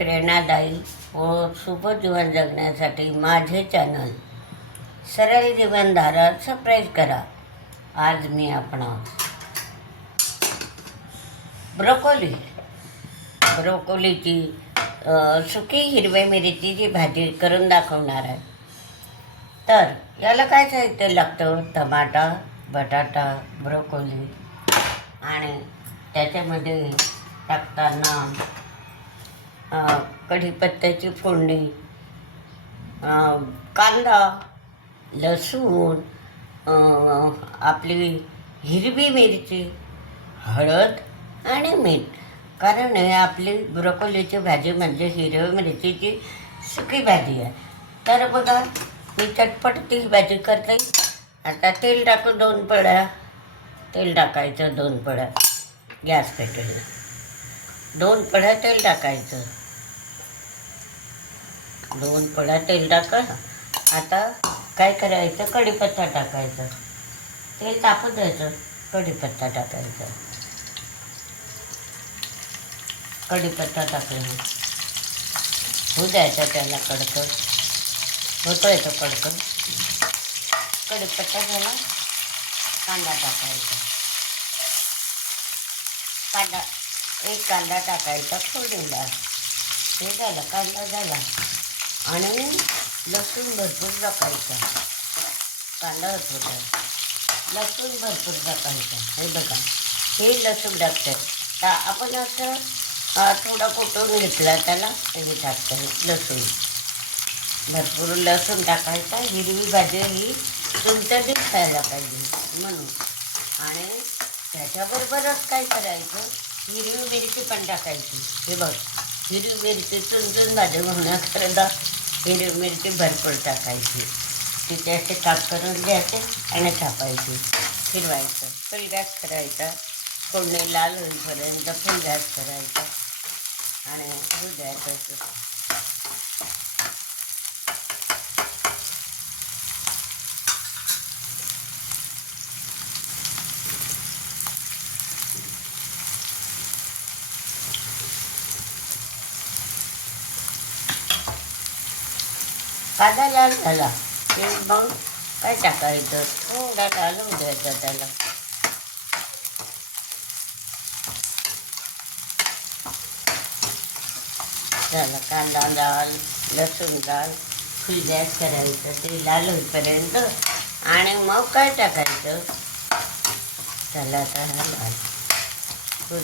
प्रेरणादायी व सुखजीवन जगण्यासाठी माझे चॅनल सरळ जीवनधारा सबस्क्राईब करा. आज मी आपण ब्रोकोली ब्रोकोलीची सुकी हिरव्या मिरचीची भाजी करून दाखवणार आहे. तर याला काय साहित्य लागतं? टमाटा बटाटा ब्रोकोली आणि त्याच्यामध्ये टाकताना कढीपत्त्याची फोडणी कांदा लसूण आपली हिरवी मिरची हळद आणि मीठ. कारण हे आपली ब्रोकोलीची भाजी म्हणजे हिरवी मिरचीची सुकी भाजी आहे. तर बघा मी चटपट ती भाजी करते. आता तेल टाकू दोन पड्या तेल टाकायचं दोन पड्या गॅस पेटवली दोन पड्या तेल टाकायचं. दोन पड्या तेल टाका आता काय करायचं? कढीपत्ता टाकायचं. तेल तापू द्यायचं कढीपत्ता टाकायचा. कढीपत्ता टाकला होऊ द्यायचा त्याला कडकड होतो येतो कडकड कढीपत्ता झाला. कांदा टाकायचा. कांदा एक कांदा टाकायचा फोडीला हे झालं कांदा झाला. आणि लसूण भरपूर टाकायचा कांदा होता लसूण भरपूर टाकायचा हे बघा. हे लसूण टाकतं तर आपण असं थोडा कुटून घेतला त्याला हे टाकतं लसूण. भरपूर लसूण टाकायचा. हिरवी भाजी ही तुमच्यातच खायला पाहिजे. म्हणून. आणि त्याच्याबरोबरच काय करायचं? हिरवी मिरची पण टाकायची. हे बघ. हिरवी मिरची चुनचुन भाजी होण्याकरता हिरवी मिरची भरपूर टाकायची. तिथे असे काप करून घ्यायचे आणि थापायची. फिरवायचं. फुल गॅस करायचा. फोडणी लाल होईपर्यंत फुल गॅस करायचा. आणि दूध द्यायचं कांदा लाल झाला. की मग काय टाकायचं? थोडा घालून द्यायचं त्याला. झालं कांदा लाल लसूण लाल फुल गॅस करायचं ते लाल होईपर्यंत. आणि मग काय टाकायचं? त्याला आता हा लाल. होऊ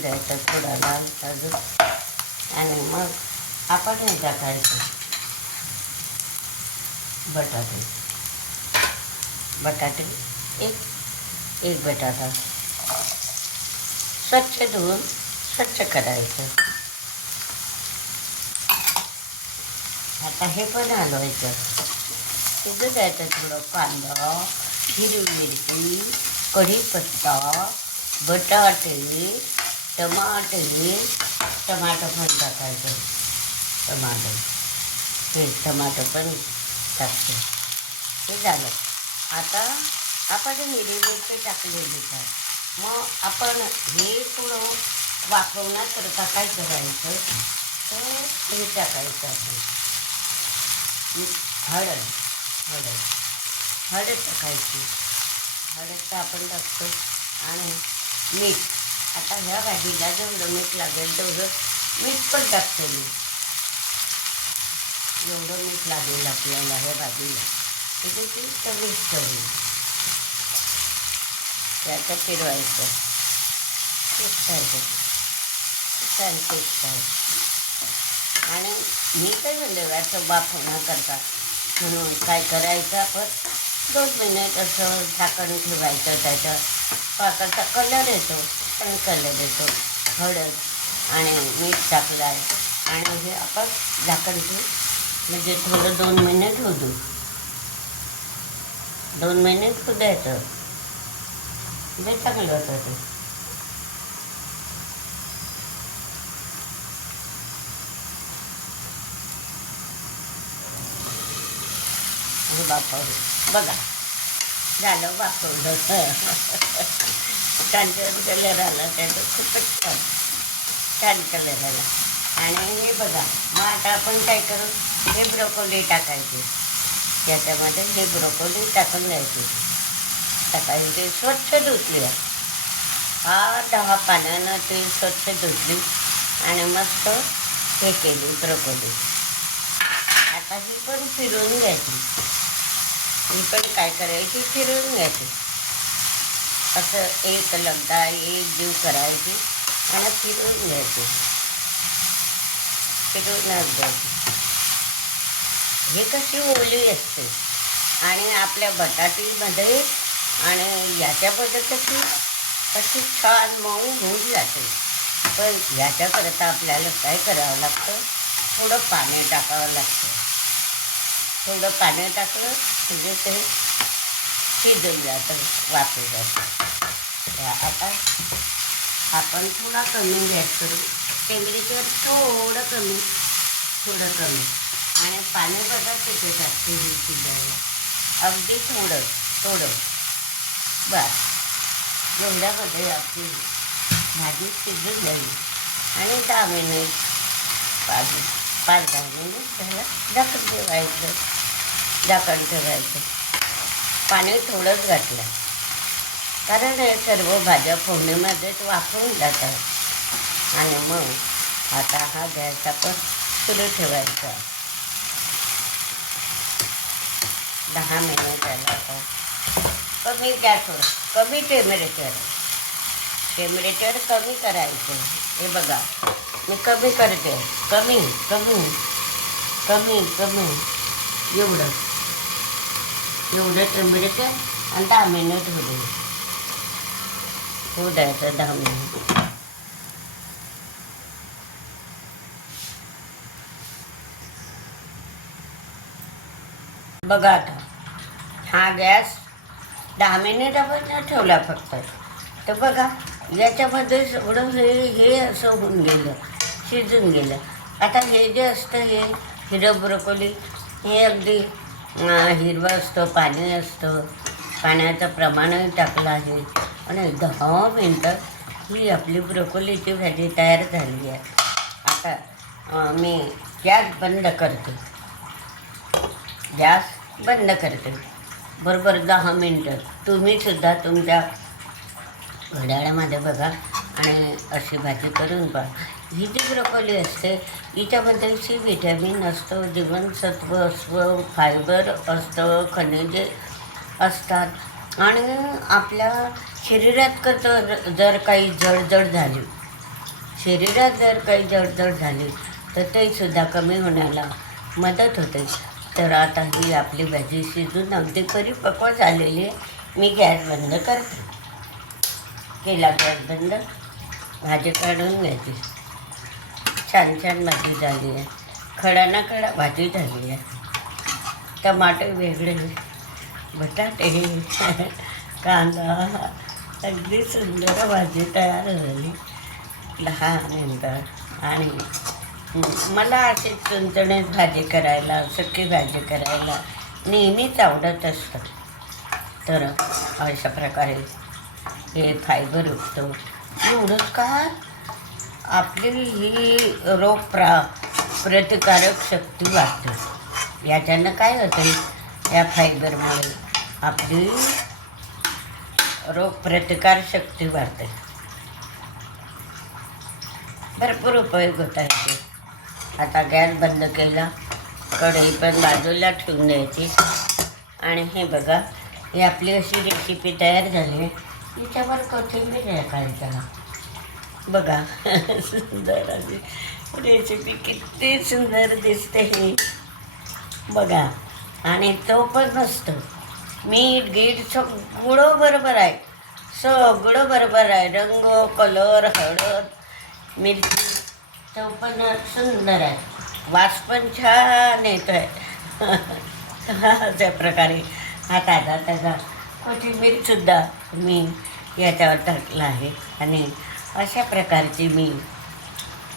थोडा लाल अजून. आणि मग आपण टाकायचं. बटाटे. बटाटे एक एक बटाटा. स्वच्छ धुवून स्वच्छ करायचं. आता हे पण हलवायचं. तिथं द्यायचं थोडं कांदा हिरवी मिरची कढीपत्ता बटाटे टमाटे टमाटं पण टाकायचं. टमाटर हे टमाटर पण टाकते. हे झालं. आता आपण हिरवी मिरची टाकलेली आहे मग आपण हे थोडं वाफवण्याकरता काय करायचं तर हे टाकायचं आपण हळद हळद हळद टाकायची. हळद तर आपण टाकतो आणि मीठ. आता ह्या भाजीला जेवढं मीठ लागेल तेवढं मीठ पण टाकतो मी. एवढं मीठ लागेल आपल्याला ह्या भाजीला म्हणजे ती करू ते त्याचं फिरवायचं. टेस्ट छान टेस्ट आणि मी काय म्हणलं असं वाफवण्याकरता म्हणून काय करायचं आपण? दोन मिनिट असं झाकण ठेवायचं त्याच्या पाकाचा कलर येतो पण कलर येतो. हळद आणि मीठ टाकलं आहे आणि हे आपण झाकण ठेवू म्हणजे थोडं दोन महिने होऊ दोन महिने होऊ म्हणजे चांगलं होतं ते. आणि बघा. झालं वापरलं छान छान कलर आला त्याचं खूपच छान. छान कलर आला. आणि हे बघा मग आता आपण काय करू? हे ब्रोकोली टाकायची. त्याच्यामध्ये हे ब्रोकोली टाकून द्यायची ते स्वच्छ धुतली. आहे. हा दहा पाण्यानं ती स्वच्छ धुतली आणि मस्त हे केली ब्रोकोली. आता ही पण फिरवून घ्यायची. ही पण काय करायची? फिरवून घ्यायची. असं एक लगदा एक जीव करायची आणि फिरवून घ्यायची. फिरवूनच द्यायची ही कशी ओली असते? आणि आपल्या बटाटीमध्ये आणि ह्याच्यामध्ये कशी कशी छान मऊ होऊन जाते पण ह्याच्याकरता आपल्याला काय करावं लागतं? थोडं पाणी टाकावं लागतं. थोडं पाणी टाकलं म्हणजे ते शिजून जातं. वाफे जातं आता आपण थोडा कमी गॅस करू. टेम्परेचर थोडं कमी थोडं कमी. आणि पाणी बघा किती जास्त ही शिजायला अगदी थोडं थोडं. बस. एवढ्यामध्ये आपली भाजी शिजून जाईल. आणि दहा मिनिट पाच पाच दहा मिनिट त्याला झाकण ठेवायचं झाकण ठेवायचं. पाणी थोडंच घातलं. कारण हे सर्व भाज्या फोडणीमध्येच वापरून जातात. आणि मग आता हा गॅस आपण सुरू ठेवायचा. दहा मिनिटाला आता. कमी गॅसवर कमी टेम्परेचर टेम्परेचर कमी करायचं. हे बघा. मी कमी करते. कमी कमी कमी कमी. एवढं. एवढं टेम्परेचर आणि दहा मिनिट होऊ हो होऊ द्यायचं दहा मिनिट बघा आता. हा गॅस दहा महिने मिनिटापर्यंत ठेवला फक्त. तर बघा याच्यामध्ये सगळं हे हे असं होऊन गेलं शिजून गेलं. आता हे जे असतं हे हिरं ब्रोकोली हे अगदी हिरवं असतं पाणी असतं. पाण्याचं प्रमाणही टाकलं आहे. आणि दहा मिनटं ही आपली ब्रोकोलीची भाजी तयार झाली आहे. आता मी गॅस बंद करते. गॅस बंद करते. बरोबर दहा मिनटं. तुम्ही सुद्धा तुमच्या घड्याळामध्ये बघा आणि अशी भाजी करून पहा. ही जी ब्रोकोली असते हिच्यामध्ये सी व्हिटॅमिन असतं जीवनसत्व असतं फायबर असतं खनिजे असतात. आणि आपल्या शरीरात कसं जर काही जळजळ झाली शरीरात जर काही जळजळ झाली तर ते सुद्धा कमी होण्याला मदत होते. तर आता ही आपली भाजी शिजून अगदी परिपक्व झालेली आहे. मी गॅस बंद करते. केला गॅस बंद भाजी काढून घ्यायची छान छान भाजी झाली आहे. खडा ना खडा भाजी झाली आहे. टमाटे वेगळे बटाटे कांदा अगदी सुंदर भाजी तयार झाली. दहा मिनटात आणि मला अशी चणचणीत भाजी करायला सुकी भाजी करायला नेहमीच आवडत असतं. तर अशा प्रकारे हे फायबर उठतं. एवढंच का? आपली ही रोग प्रा प्रतिकारक शक्ती वाढते. याच्यानं काय होतं या फायबरमुळे आपली रोग प्रतिकार शक्ती वाढते. भरपूर उपयोग होत आहे ते. आता गॅस बंद केला. कढई पण बाजूला ठेवून द्यायची. आणि हे बघा ही आपली अशी रेसिपी तयार झाली. तिच्यावर कोथिंबीर टाकायचा. बघा सुंदर अशी रेसिपी किती सुंदर दिसते ही. बघा आणि तो पण नसतो मीठ गीठ सगळं बरोबर आहे. सगळं बरोबर आहे. रंग कलर हळद मिरची. तो पण सुंदर आहे वास पण छान येतो आहे. अशा प्रकारे हा ताजा ताजा कोथिंबीरसुद्धा मी याच्यावर टाकला आहे. आणि अशा प्रकारची मी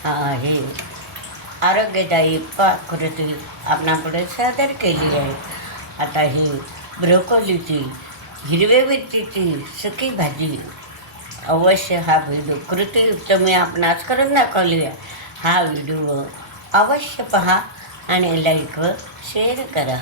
हे आरोग्यदायी पाककृती आपणापुढे सादर केली आहे. आता ही ब्रोकोलीची हिरवे मिरचीची सुकी भाजी अवश्य हा व्हिडिओ कृती तुम्ही आपणास करून दाखवली आहे. हा व्हिडिओ अवश्य पहा आणि लाईक व शेअर करा.